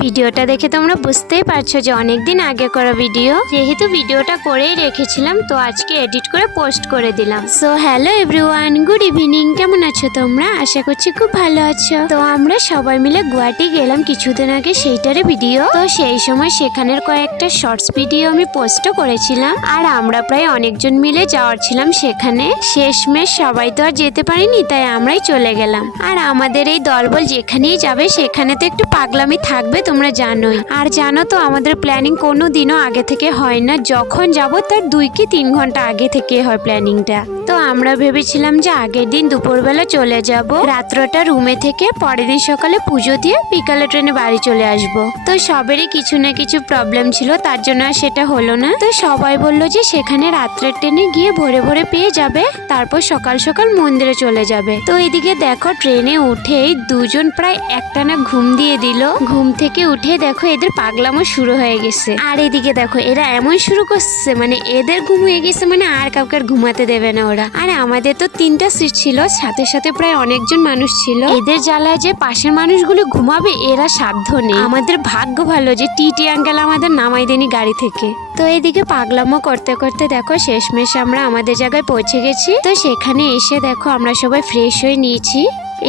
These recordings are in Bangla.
ভিডিওটা দেখে তোমরা বুঝতেই পারছো যে অনেকদিন আগে করা ভিডিও, যেহেতু ভিডিওটা করেই রেখেছিলাম তো আজকে এডিট করে পোস্ট করে দিলাম। So hello everyone, good evening. কেমন আছো তোমরা? আশা করছি খুব ভালো আছো। তো আমরা সবাই মিলে গুয়াহাটি গেলাম কিছুদিন আগে, সেইটারই ভিডিও। তো সেই সময় সেখানের কয়েকটা শর্টস ভিডিও আমি পোস্টও করেছিলাম। আর আমরা প্রায় অনেকজন মিলে যাওয়ার ছিলাম সেখানে। শেষমেশ সবাই তো আর যেতে পারিনি, তাই আমরাই চলে গেলাম। আর আমাদের এই দলবল যেখানেই যাবে সেখানে তো একটু পাগলামি থাকবে, তোমরা জানোই। আর জানো তো আমাদের প্ল্যানিং কোনো দিনও আগে থেকে হয় না, যখন যাব তার 2 কি 3 ঘন্টা আগে থেকে হয় প্ল্যানিংটা। তো আমরা ভেবেছিলাম যে আগের দিন দুপুরবেলা চলে যাব, রাত্রটা রুমে থেকে পরের দিন সকালে পুজো দিয়ে বিকালে ট্রেনে বাড়ি চলে আসব। তো সবেরই কিছু না কিছু প্রবলেম ছিল, তার জন্য আর সেটা হলো না। তো সবাই বললো যে সেখানে রাত্রের ট্রেনে গিয়ে ভোরে ভোরে পেয়ে যাবে, তারপর সকাল সকাল মন্দিরে চলে যাবে। তো এদিকে দেখো ট্রেনে উঠেই দুজন প্রায় একটানা ঘুম দিয়ে দিল। ঘুম থেকে উঠে দেখো এদের পাগলামো শুরু হয়ে গেছে। আর এদিকে দেখো এরা এমন শুরু করছে, মানে এদের ঘুম হয়ে গেছে, মানে আর কাউকে ঘুমাতে দেবে না ওরা। আর আমাদের তো 3টা সিট ছিল, সাথে সাথে প্রায় অনেকজন মানুষ ছিল। এদের জ্বালায় যে পাশের মানুষগুলো ঘুমাবে এরা সাধ্য নেই। আমাদের ভাগ্য ভালো যে টিটি আঙ্কেল আমাদের নামাই দেনি গাড়ি থেকে। তো এদিকে পাগলামো করতে করতে দেখো শেষমেশ আমরা আমাদের জায়গায় পৌঁছে গেছি। তো সেখানে এসে দেখো আমরা সবাই ফ্রেশ হয়ে নিয়েছি।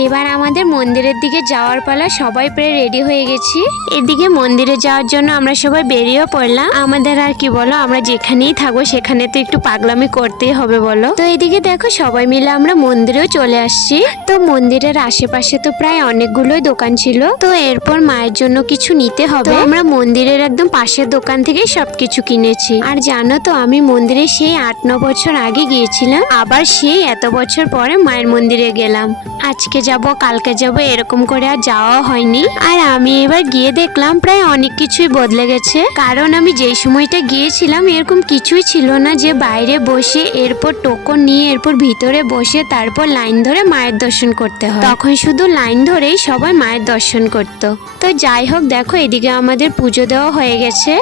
এবার আমাদের মন্দিরের দিকে যাওয়ার পালা, সবাই প্রায় রেডি হয়ে গেছি। এদিকে মন্দিরে যাওয়ার জন্য আমরা সবাই বেরিয়েও পড়লাম। আমাদের আর কি বলো, আমরা যেখানেই থাকবো সেখানে তো একটু পাগলামি করতেই হবে বলো। তো এদিকে দেখো সবাই মিলে আমরা মন্দিরেও চলে আসছি। তো মন্দিরের আশেপাশে তো প্রায় অনেকগুলোই দোকান ছিল। তো এরপর মায়ের জন্য কিছু নিতে হবে, আমরা মন্দিরের একদম পাশের দোকান থেকেই সবকিছু কিনেছি। আর জানো তো আমি মন্দিরে সেই 8-9 বছর আগে গিয়েছিলাম, আবার সেই এত বছর পরে মায়ের মন্দিরে গেলাম। আজকে যাব কালকে যাব এরকম করে আর যাওয়া হয়নি। আর আমি এবার গিয়ে দেখলাম প্রায় অনেক কিছুই বদলে গেছে, কারণ আমি যেই সময়টা গিয়েছিলাম এরকম কিছুই ছিল না যে বাইরে বসে এরপর টোকন নিয়ে এরপর ভিতরে বসে তারপর লাইন ধরে মায়ের দর্শন করতে হয়। তখন শুধু লাইন ধরেই সবাই মায়ের দর্শন করতো। তো যাই হোক দেখো এদিকে আমাদের পুজো দেওয়া হয়ে গেছে।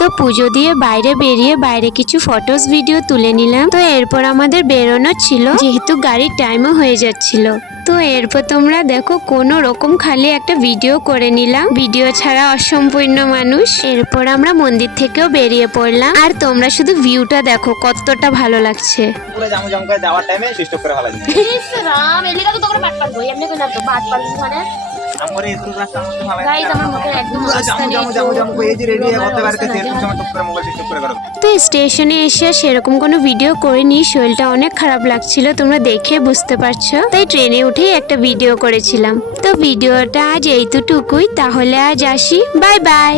তো পুজো দিয়ে বাইরে বেরিয়ে বাইরে কিছু ফটোস ভিডিও তুলে নিলাম। তো এরপর আমাদের বেরোনো ছিল, যেহেতু গাড়ির টাইমও হয়ে যাচ্ছিল। তো এরপর তোমরা দেখো কোনো রকম খালি একটা ভিডিও করে নিলাম, ভিডিও ছাড়া অসম্পূর্ণ মানুষ। এরপর আমরা মন্দির থেকেও বেরিয়ে পড়লাম। আর তোমরা শুধু ভিউটা দেখো কতটা ভালো লাগছে। যাওয়ার টাইমে সুইচ অফ করে ফেলা দিই। রাম এলিকা তো তোমরা বাট পারবো এমনি কই না তো বাট পারবো মানে আমার এই দুটো রাস্তা মধ্যে ভালো গাইস আমার মুখে একদম জামু এই যে রেডি হতে পারতে এরকম সময় টপ করে মোবাইল সুইচ অফ করে করো। তো স্টেশনে এসে সেরকম কোনো ভিডিও করিনি, শরীরটা অনেক খারাপ লাগছিল, তোমরা দেখে বুঝতে পারছো। তাই ট্রেনে উঠেই একটা ভিডিও করেছিলাম। তো ভিডিওটা আজ এইটুকুই, তাহলে আজ আসি, বাই বাই।